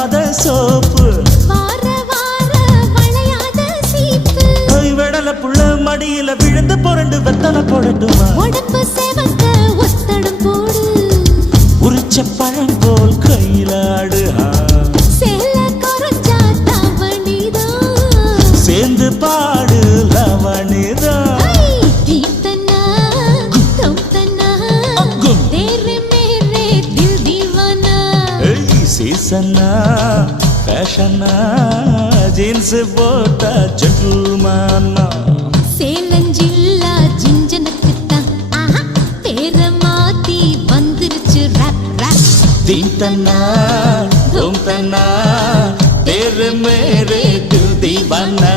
நனையாத soap வார வார வளையாத சீப்பு வெடல புள்ள மடியில விழுந்து புரண்டு வெத்தலை போடட்டுமா உடம்பு செவக்க ஒத்தடம் போடு உரிச்ச பழம் போல் கையிலாடு சேல குறைஞ்சா தவணிதான் சேர்ந்து பாடு லவணிதான் தீத்தனா தௌத்தனா தேரே மேரே தில் தீவானா சீசனா ஃபேஷனா ஜீன்ஸ் போட்டா ஜென்டில்மேனா சேலஞ்சில்லா ஜிஞ்சனுக்குத்தான் பேர மாத்தி வந்துருச்சு ரேப் ரேப் தீத்தனா தோம்தனா தேர் மேரே தில் தீவானா